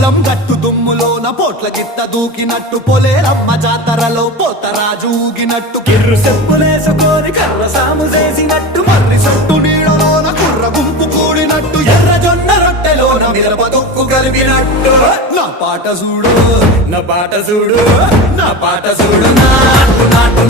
పొలం గట్టు దుమ్ములోన పోట్ల గిత్త దూకినట్టు పొలేరమ్మ జాతరలో పోతరాజు ఊగినట్టు కిర్రు చెప్పులేసుకొని కర్ర సాము చేసినట్టు మర్రి సొట్టు నీడలోన కుర్ర గుంపు కూడినట్టు ఎర్ర జొన్న రొట్టెలోన మిరప దొక్కు కలిపినట్టు నా పాట చూడు నా పాట చూడు నా పాట చూడు నాటు నాటు